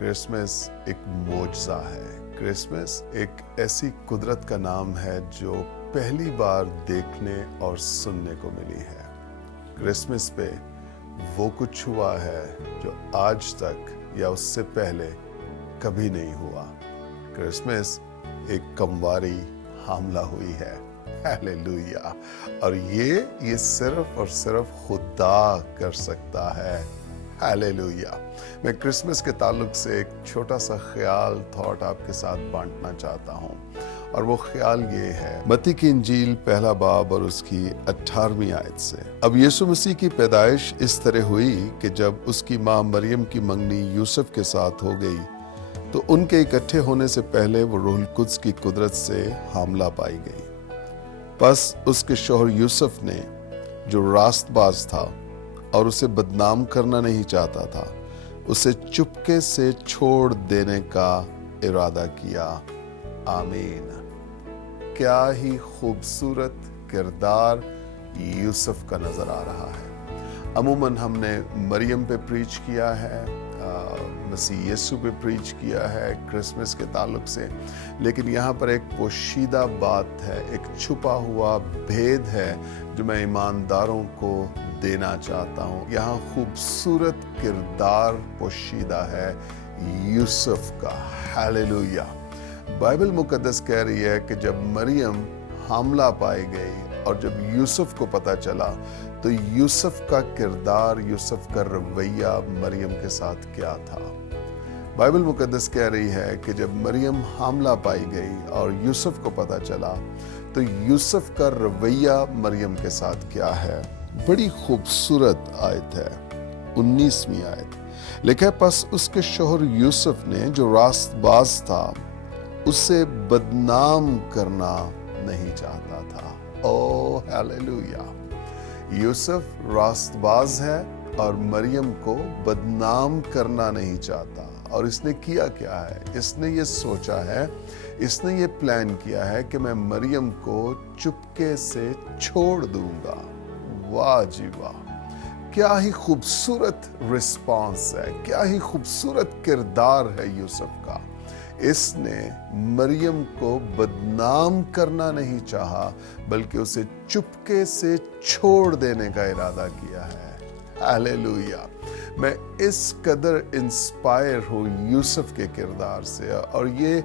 Christmas एक मोजज़ा है। Christmas एक ऐसी कुदरत का नाम है जो पहली बार देखने और सुनने को मिली है। क्रिसमस पे वो कुछ हुआ है जो आज तक या उससे पहले कभी नहीं हुआ। क्रिसमस एक कमवारी हामला हुई है। हालेलुया। और ये सिर्फ और सिर्फ खुदा कर सकता है। हालेलुया। मैं क्रिसमस के ताल्लुक से एक छोटा सा ख्याल थॉट आपके साथ बांटना चाहता हूँ, और वो ख्याल ये है मत्ती की इंजील पहला बाब और उसकी 18वीं आयत से। अब यीशु मसीह की पैदाइश इस तरह हुई कि जब उसकी माँ मरियम की मंगनी यूसुफ के साथ हो गई तो उनके इकट्ठे होने से पहले वो रूहुल कुद्स की कुदरत से हामला पाई गई। बस उसके शौहर यूसुफ ने, जो रास्तबाज था और उसे बदनाम करना नहीं चाहता था, उसे चुपके से छोड़ देने का इरादा किया। आमीन। क्या ही खूबसूरत किरदार यूसुफ का नजर आ रहा है। अमूमन हमने मरियम पे प्रीच किया है, मसीह यीशु पे प्रीच किया है क्रिसमस के ताल्लुक से, लेकिन यहाँ पर एक पोशीदा बात है, एक छुपा हुआ भेद है जो मैं ईमानदारों को देना चाहता हूँ। यहाँ खूबसूरत किरदार पोशीदा है यूसुफ का। हालेलुया। बाइबल मुकद्दस कह रही है कि जब मरियम हामला पाई गई और जब यूसुफ को पता चला तो यूसुफ का किरदार, यूसुफ का रवैया मरियम के साथ क्या था। बाइबल मुकद्दस कह रही है कि जब मरियम हामला पाई गई और यूसुफ को पता चला तो यूसुफ का रवैया मरियम के साथ क्या है। बड़ी खूबसूरत आयत है, 19वीं आयत। लिखा है, बस उसके शौहर यूसुफ ने, जो रास्तबाज था, उसे बदनाम करना नहीं चाहता था। ओ हालेलुया। यूसुफ रास्तबाज है और मरियम को बदनाम करना नहीं चाहता। और इसने किया क्या है? इसने ये सोचा है, इसने ये प्लान किया है कि मैं मरियम को चुपके से छोड़ दूंगा। वाह जी वाह। क्या ही खूबसूरत रिस्पॉन्स है, क्या ही खूबसूरत किरदार है यूसुफ का। इसने मरियम को बदनाम करना नहीं चाहा, बल्कि उसे चुपके से छोड़ देने का इरादा किया है। हालेलुया। मैं इस कदर इंस्पायर हूँ यूसुफ के किरदार से, और ये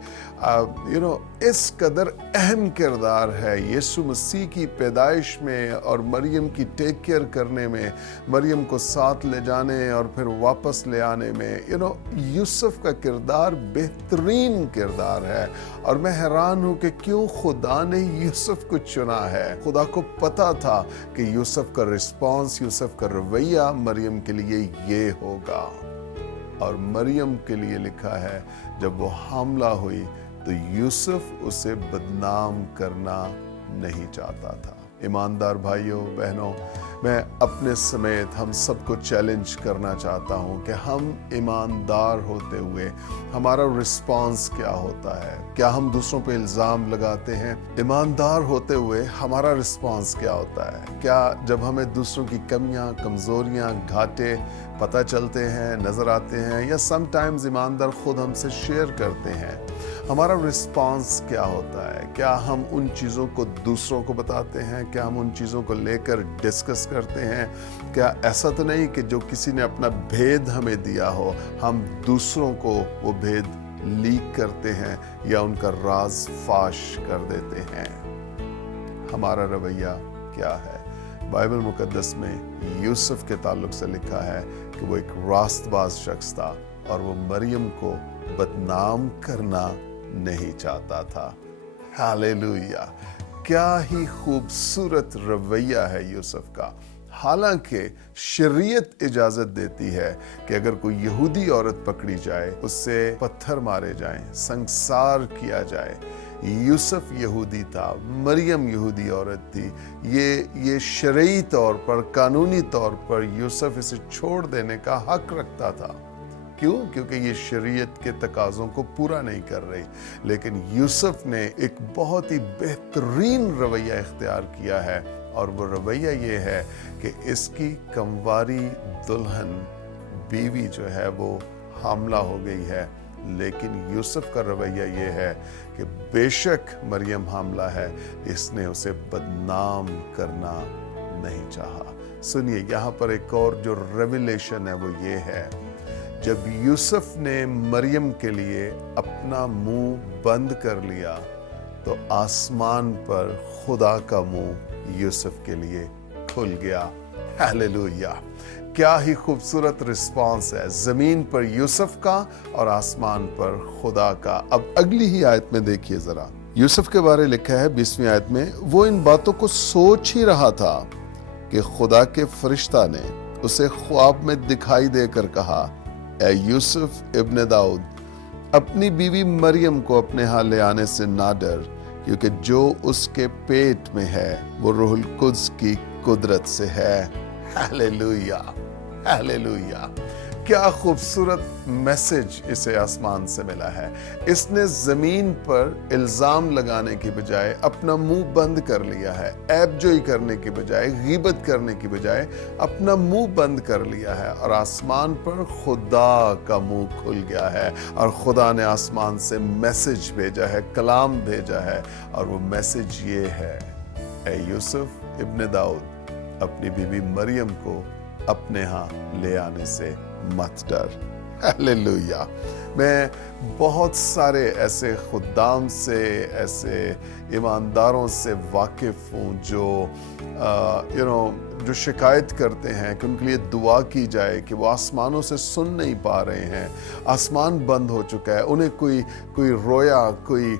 इस कदर अहम किरदार है यीशु मसीह की पैदाइश में और मरियम की टेक केयर करने में, मरियम को साथ ले जाने और फिर वापस ले आने में। यूसुफ का किरदार बेहतरीन किरदार है, और मैं हैरान हूँ कि क्यों खुदा ने यूसुफ को चुना है। खुदा को पता था कि यूसुफ का रिस्पॉन्स, यूसुफ का रवैया मरियम के लिए ये होगा। और मरियम के लिए लिखा है, जब वो हामला हुई तो यूसुफ उसे बदनाम करना नहीं चाहता था। ईमानदार भाइयों बहनों, मैं अपने समेत हम सबको चैलेंज करना चाहता हूं कि हम ईमानदार होते हुए हमारा रिस्पॉन्स क्या होता है। क्या हम दूसरों पे इल्ज़ाम लगाते हैं? ईमानदार होते हुए हमारा रिस्पॉन्स क्या होता है? क्या जब हमें दूसरों की कमियां, कमज़ोरियां, घाटे पता चलते हैं, नज़र आते हैं, या समटाइम्स ईमानदार खुद हमसे शेयर करते हैं, हमारा रिस्पॉन्स क्या होता है? क्या हम उन चीज़ों को दूसरों को बताते हैं? क्या हम उन चीज़ों को लेकर डिस्कस करते हैं? क्या ऐसा तो नहीं कि जो किसी ने अपना भेद हमें दिया हो, हम दूसरों को वो भेद लीक करते हैं या उनका राज फाश कर देते हैं? हमारा रवैया क्या है? बाइबल मुकद्दस में यूसुफ के ताल्लुक से लिखा है कि वो एक रास्तबाज शख्स था और वो मरियम को बदनाम करना नहीं चाहता था। हालेलुया। क्या ही खूबसूरत रवैया है यूसुफ का। हालांकि शरीयत इजाजत देती है कि अगर कोई यहूदी औरत पकड़ी जाए, उससे पत्थर मारे जाएं, संसार किया जाए। यूसुफ यहूदी था, मरियम यहूदी औरत थी। ये शरई तौर पर, कानूनी तौर पर यूसुफ इसे छोड़ देने का हक रखता था। क्यों? क्योंकि ये शरीयत के तकाज़ों को पूरा नहीं कर रही। लेकिन यूसुफ ने एक बहुत ही बेहतरीन रवैया इख्तियार किया है, और वो रवैया ये है कि इसकी कमवारी दुल्हन बीवी जो है वो حاملہ ہو گئی ہے، لیکن یوسف کا رویہ یہ ہے کہ بے شک مریم حاملہ ہے، اس نے اسے بدنام کرنا نہیں چاہا۔ سنیے، یہاں پر ایک اور جو ریویلیشن ہے وہ یہ ہے، جب یوسف نے مریم کے لیے اپنا منہ بند کر لیا تو آسمان پر خدا کا منہ یوسف کے لیے کھل گیا۔ ہیلیلویا! کیا ہی خوبصورت رسپانس ہے، زمین پر یوسف کا اور آسمان پر خدا کا۔ اب اگلی ہی آیت میں دیکھیے ذرا، یوسف کے بارے لکھا ہے 20ویں آیت میں، وہ ان باتوں کو سوچ ہی رہا تھا کہ خدا کے فرشتہ نے اسے خواب میں دکھائی دے کر کہا، اے یوسف ابن داؤد، اپنی بیوی مریم کو اپنے ہاں لے آنے سے نہ ڈر، کیونکہ جو اس کے پیٹ میں ہے وہ روح القدس کی قدرت سے ہے۔ ہیلیلویا! ہیلیلویا! کیا خوبصورت میسج اسے آسمان سے ملا ہے۔ اس نے زمین پر الزام لگانے کی بجائے اپنا منہ بند کر لیا ہے، عیب جوئی کرنے کی بجائے، غیبت کرنے کی بجائے اپنا منہ بند کر لیا ہے، اور آسمان پر خدا کا منہ کھل گیا ہے، اور خدا نے آسمان سے میسج بھیجا ہے، کلام بھیجا ہے، اور وہ میسج یہ ہے، اے یوسف ابن داؤد، اپنی بیوی مریم کو اپنے ہاں لے آنے سے مت ڈر۔ ہیلیلویا! میں بہت سارے ایسے خدام سے، ایسے ایمانداروں سے واقف ہوں جو جو شکایت کرتے ہیں کہ ان کے لیے دعا کی جائے کہ وہ آسمانوں سے سن نہیں پا رہے ہیں، آسمان بند ہو چکا ہے، انہیں کوئی رویا، کوئی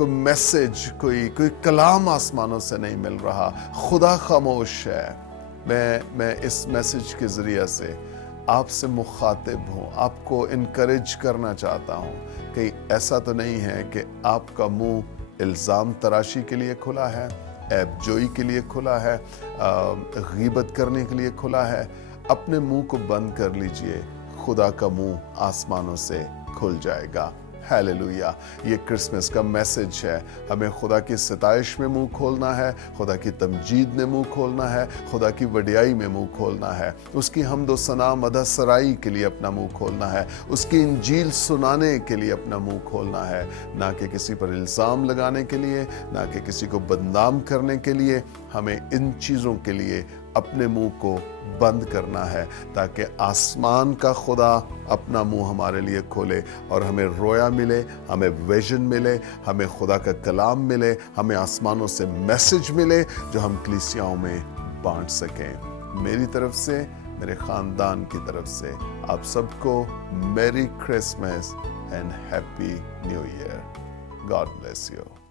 میسج، کوئی کلام آسمانوں سے نہیں مل رہا، خدا خاموش ہے۔ میں اس میسج کے ذریعے سے آپ سے مخاطب ہوں، آپ کو انکریج کرنا چاہتا ہوں کہ ایسا تو نہیں ہے کہ آپ کا منہ الزام تراشی کے لیے کھلا ہے، عیب جوئی کے لیے کھلا ہے، غیبت کرنے کے لیے کھلا ہے۔ اپنے منہ کو بند کر لیجئے، خدا کا منہ آسمانوں سے کھل جائے گا۔ ہیلیلویا! یہ کرسمس کا میسج ہے، ہمیں خدا کی ستائش میں منہ کھولنا ہے، خدا کی تمجید میں منہ کھولنا ہے، خدا کی وڈیائی میں منہ کھولنا ہے، اس کی حمد و ثنا مدح سرائی کے لیے اپنا منہ کھولنا ہے، اس کی انجیل سنانے کے لیے اپنا منہ کھولنا ہے، نہ کہ کسی پر الزام لگانے کے لیے، نہ کہ کسی کو بدنام کرنے کے لیے۔ ہمیں ان چیزوں کے لیے اپنے منہ کو بند کرنا ہے تاکہ آسمان کا خدا اپنا منہ ہمارے لیے کھولے اور ہمیں رویا ملے، ہمیں ویژن ملے، ہمیں خدا کا کلام ملے، ہمیں آسمانوں سے میسج ملے جو ہم کلیسیاؤں میں بانٹ سکیں۔ میری طرف سے، میرے خاندان کی طرف سے آپ سب کو merry Christmas and happy new year. God bless you.